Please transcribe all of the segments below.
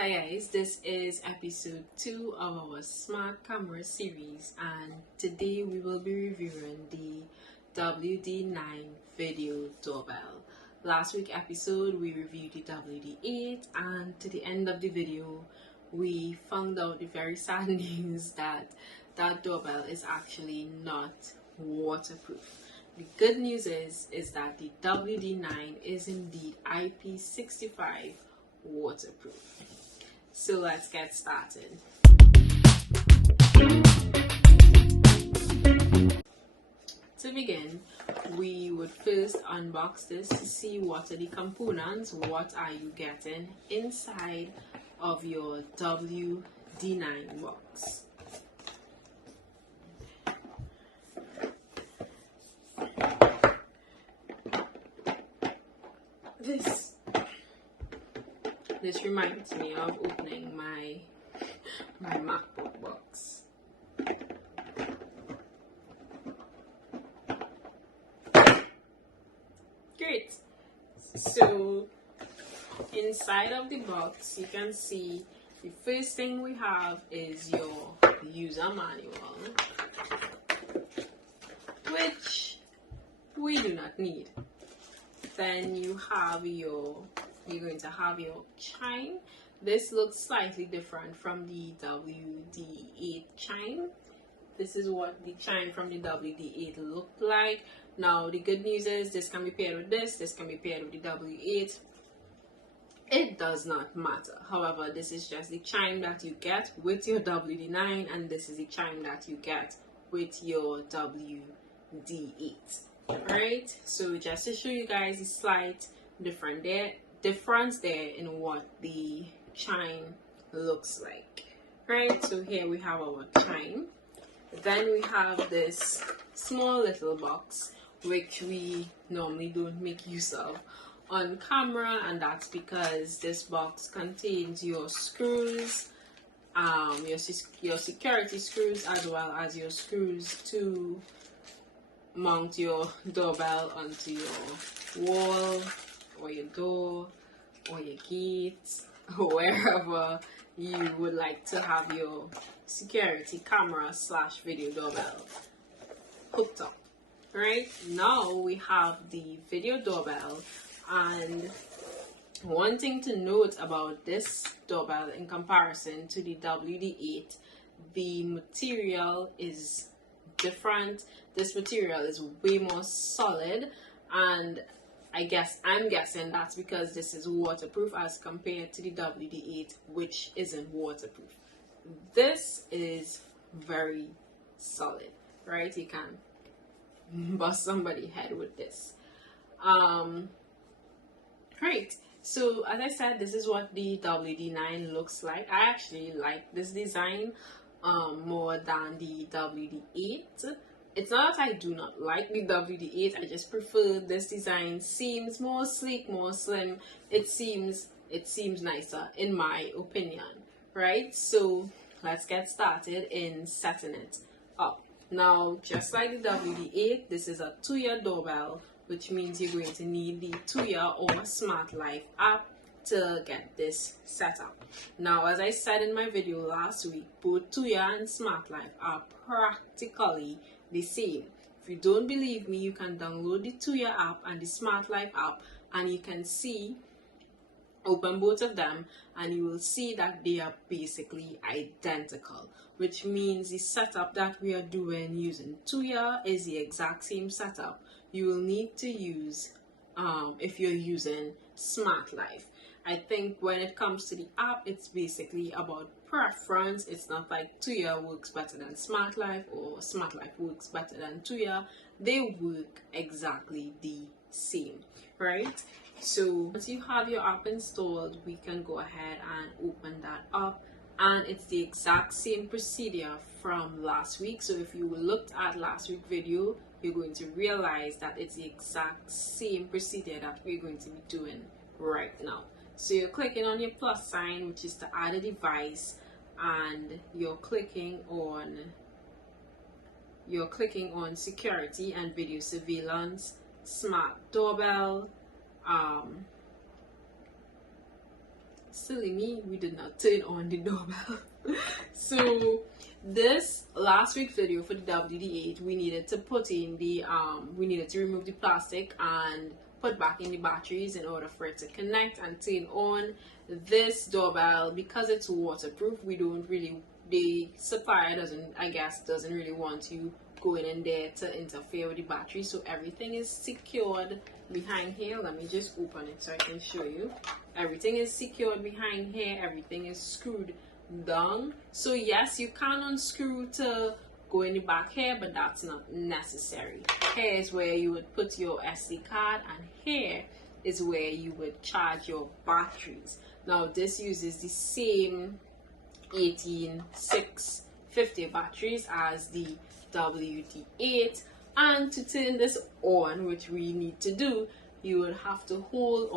Hi guys, this is episode 2 of our smart camera series, and today we will be reviewing the WD9 video doorbell. Last week episode we reviewed the WD8, and to the end of the video we found out the very sad news that that doorbell is actually not waterproof. The good news is that the WD9 is indeed IP65 waterproof. So let's get started. To begin, we would first unbox this to see what are the components, what are you getting inside of your WD9 box. This reminds me of opening my MacBook box. Great. So inside of the box, you can see the first thing we have is your user manual, which we do not need. Then you're going to have your chime. This looks slightly different from the WD8 chime. This is what the chime from the WD8 looked like. Now the good news is this can be paired with this can be paired with the W8. It does not matter. However, this is just the chime that you get with your WD9, and this is the chime that you get with your WD8. Alright, so just to show you guys the slight difference there in what the chime looks like. Right, so here we have our chime. Then we have this small little box which we normally don't make use of on camera, and that's because this box contains your screws, your security screws, as well as your screws to mount your doorbell onto your wall or your door or your gate or wherever you would like to have your security camera / video doorbell hooked up. Right, now we have the video doorbell, and one thing to note about this doorbell in comparison to the WD8, the material is different. This material is way more solid, and I'm guessing that's because this is waterproof as compared to the WD8, which isn't waterproof. This is very solid, right? You can bust somebody's head with this. Great. So as I said, this is what the WD9 looks like. I actually like this design more than the WD8. It's not that I do not like the WD8, I just prefer this design. Seems more sleek, more slim. It seems nicer in my opinion, right? So let's get started in setting it up. Now, just like the WD8, this is a Tuya doorbell, which means you're going to need the Tuya or Smart Life app to get this set up. Now, as I said in my video last week, both Tuya and Smart Life are practically the same. If you don't believe me, you can download the Tuya app and the Smart Life app, and you can open both of them, and you will see that they are basically identical, which means the setup that we are doing using Tuya is the exact same setup you will need to use if you're using Smart Life. I think when it comes to the app, it's basically about preference. It's not like Tuya works better than Smart Life or Smart Life works better than Tuya. They work exactly the same, right? So once you have your app installed, we can go ahead and open that up, and it's the exact same procedure from last week. So if you looked at last week's video, you're going to realize that it's the exact same procedure that we're going to be doing right now. So you're clicking on your plus sign, which is to add a device, and you're clicking on security and video surveillance, smart doorbell, silly me, we did not turn on the doorbell. So this last week's video for the WD8, we needed to put in the we needed to remove the plastic and put back in the batteries in order for it to connect and turn on. This doorbell, because it's waterproof, we don't really, the supplier doesn't really want you going in there to interfere with the battery, so everything is secured behind here. Let me just open it so I can show you. Everything is secured behind here, everything is screwed down. So yes, you can unscrew to go in the back here, but that's not necessary. Here is where you would put your SD card, and here is where you would charge your batteries. Now this uses the same 18650 batteries as the WD8, and to turn this on, which we need to do, you would have to hold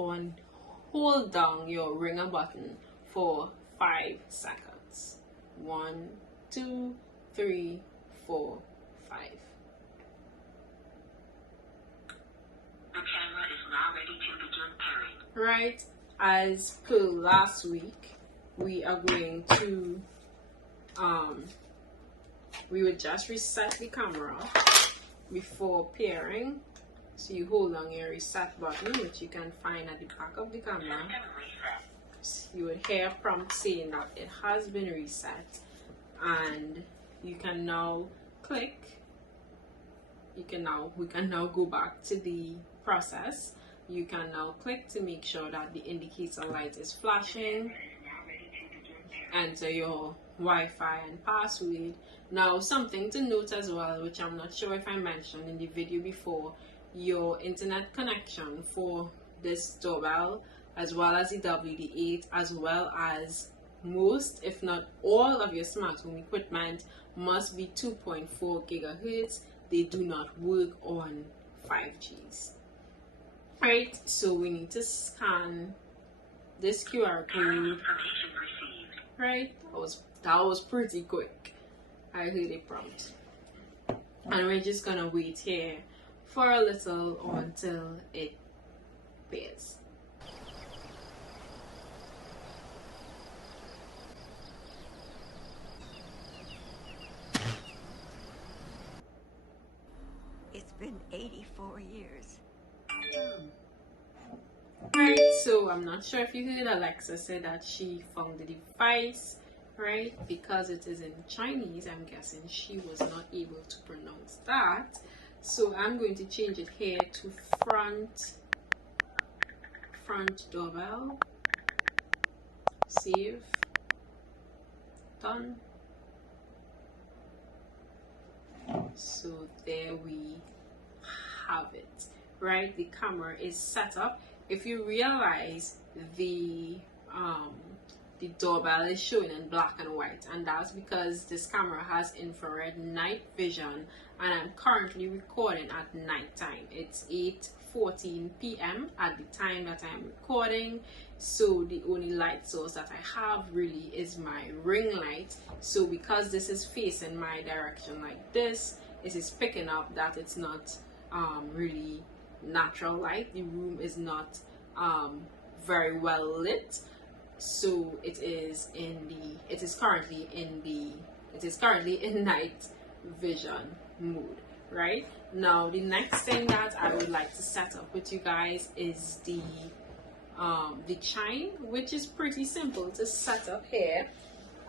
down your ringer button for 5 seconds. 1, 2, 3, 4, 5. The camera is now ready to begin pairing. Right, as per last week, we are going to we would just reset the camera before pairing. So you hold on your reset button, which you can find at the back of the camera. You would hear a prompt saying that it has been reset, and you can now click. We can now go back to the process. You can now click to make sure that the indicator light is flashing. Enter your Wi-Fi and password. Now, something to note as well, which I'm not sure if I mentioned in the video before, your internet connection for this doorbell, as well as the WD8, as well as most, if not all, of your smart home equipment must be 2.4 gigahertz. They do not work on 5Gs. Right, so we need to scan this QR code. Right, that was pretty quick. I heard a prompt, and we're just gonna wait here for a little until it pairs. It's been 84 years. Right, so I'm not sure if you heard Alexa say that she found the device, right? Because it is in Chinese, I'm guessing she was not able to pronounce that. So I'm going to change it here to front doorbell. Save. Done. So there we have it, right? The camera is set up. If you realize the doorbell is showing in black and white, and that's because this camera has infrared night vision, and I'm currently recording at night time. It's 8:14 p.m. at the time that I'm recording, so the only light source that I have really is my ring light. So because this is facing my direction like this, it is picking up that it's not really natural light. The room is not very well lit, so it is currently in night vision mode. Right now, the next thing that I would like to set up with you guys is the chime, which is pretty simple to set up here.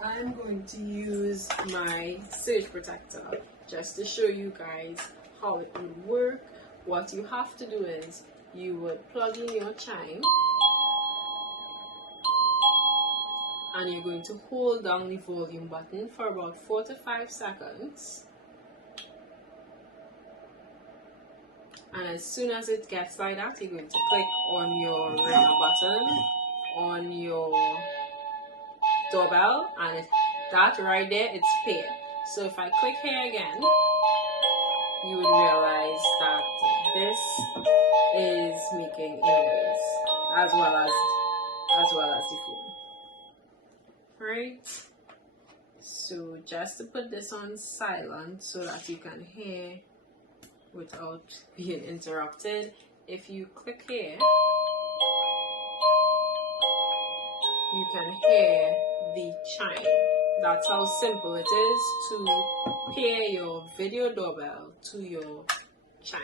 I'm going to use my surge protector just to show you guys how it would work. What you have to do is you would plug in your chime, and you're going to hold down the volume button for about 4 to 5 seconds. And as soon as it gets like that, you're going to click on your ringer button on your doorbell, and that right there, it's paired. So if I click here again, you would realize that this is making a noise, as well as the phone. Right? So just to put this on silent so that you can hear without being interrupted, if you click here, you can hear the chime. That's how simple it is to pair your video doorbell to your chime.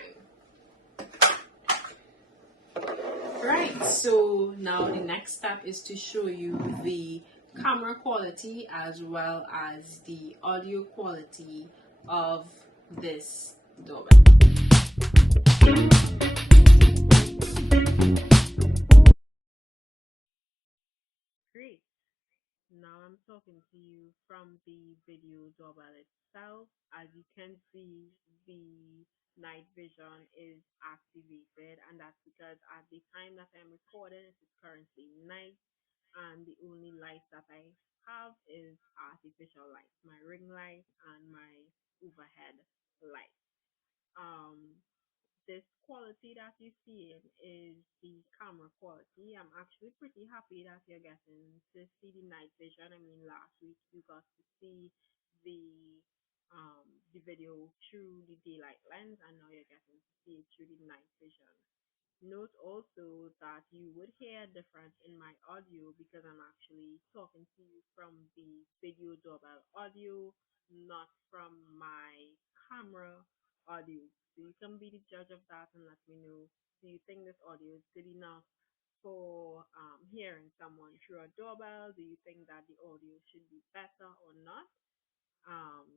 Right, so now the next step is to show you the camera quality as well as the audio quality of this doorbell. Great. Now I'm talking to you from the video doorbell itself. As you can see, the night vision is activated, and that's because at the time that I'm recording, it is currently night, and the only light that I have is artificial light, my ring light and my overhead light. Um, this quality that you see is the camera quality. I'm actually pretty happy that you're getting to see the night vision. I mean, last week you got to see the the video through the daylight lens, and now you're getting to see it through the night vision. Note also that you would hear a difference in my audio because I'm actually talking to you from the video doorbell audio, not from my camera audio. So you can be the judge of that and let me know, do you think this audio is good enough for hearing someone through a doorbell? Do you think that the audio should be better or not? Um,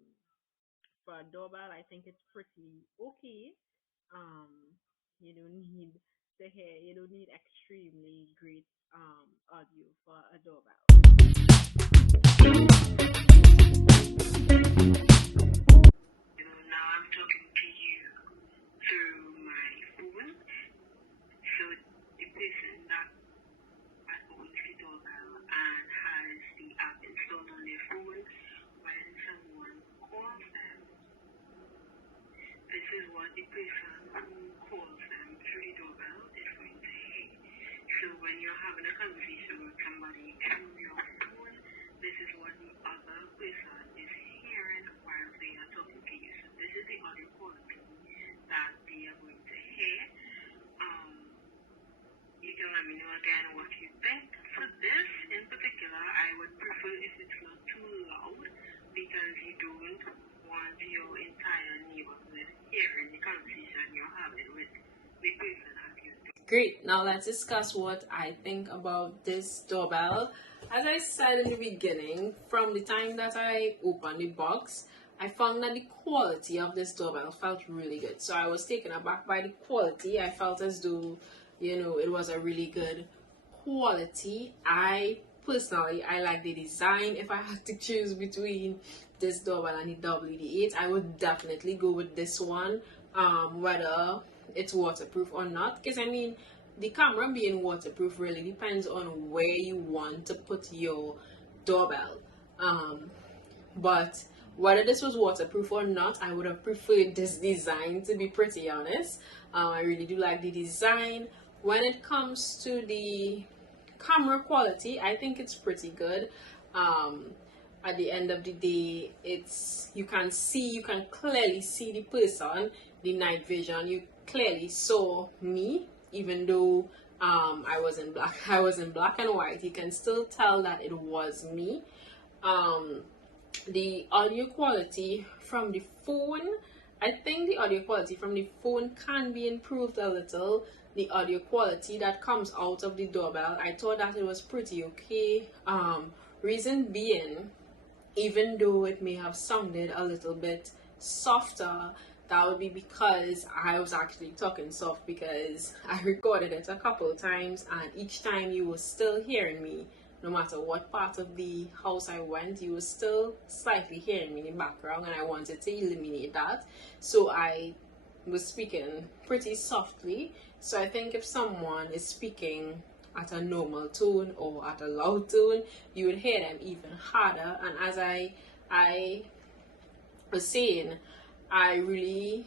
for a doorbell, I think it's pretty okay. Um, you don't need to hear, you don't need extremely great audio for a doorbell. Now I'm talking to you through my phone. So the person that owns the doorbell and has the app installed on their phone, when someone calls them, this is what the person who calls them through the doorbell is going to hear. So when you're having a conversation with somebody through your phone, this is what the other person is hearing while they are talking to you. So this is the audio quality that they are going to hear. You can let me know again what you think. For this in particular, I would prefer if it's not too loud because you don't want your entire neighborhood hearing the conversation you're having with the person at your door. Great. Now let's discuss what I think about this doorbell. As I said in the beginning, from the time that I opened the box, I found that the quality of this doorbell felt really good. So I was taken aback by the quality. I felt as though, it was a really good quality. I like the design. If I had to choose between this doorbell and the WD8, I would definitely go with this one, whether it's waterproof or not, because I mean, the camera being waterproof really depends on where you want to put your doorbell. But whether this was waterproof or not, I would have preferred this design, to be pretty honest. I really do like the design. When it comes to the camera quality, I think it's pretty good. At the end of the day, you can clearly see the person. The night vision, you clearly saw me, even though I was in black and white. You can still tell that it was me. The audio quality from the phone, I think the audio quality from the phone can be improved a little. The audio quality that comes out of the doorbell, I thought that it was pretty okay. Reason being, even though it may have sounded a little bit softer, that would be because I was actually talking soft, because I recorded it a couple of times and each time you were still hearing me. No matter what part of the house I went, you were still slightly hearing me in the background, and I wanted to eliminate that. So I was speaking pretty softly. So I think if someone is speaking at a normal tone or at a loud tone, you would hear them even harder. And as I was saying, I really,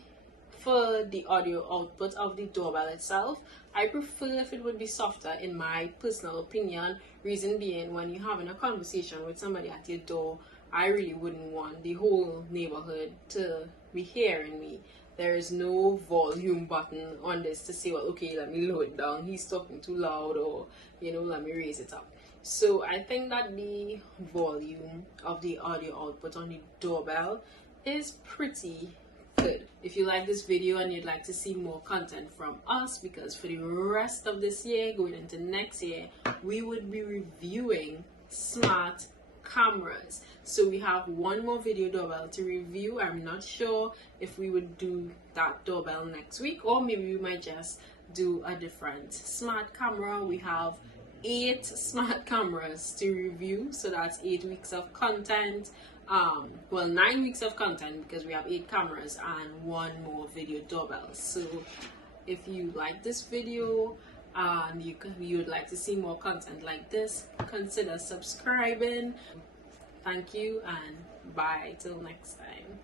for the audio output of the doorbell itself, I prefer if it would be softer, in my personal opinion. Reason being, when you're having a conversation with somebody at your door, I really wouldn't want the whole neighborhood to be hearing me. There is no volume button on this to say, well, okay, let me lower it down, he's talking too loud, or let me raise it up. So I think that the volume of the audio output on the doorbell is pretty good. If you like this video and you'd like to see more content from us, because for the rest of this year going into next year we would be reviewing smart cameras. So we have one more video doorbell to review. I'm not sure if we would do that doorbell next week, or maybe we might just do a different smart camera. We have 8 smart cameras to review, so that's 8 weeks of content. Well, 9 weeks of content, because we have 8 cameras and one more video doorbell. So if you like this video and you would like to see more content like this, consider subscribing. Thank you and bye till next time.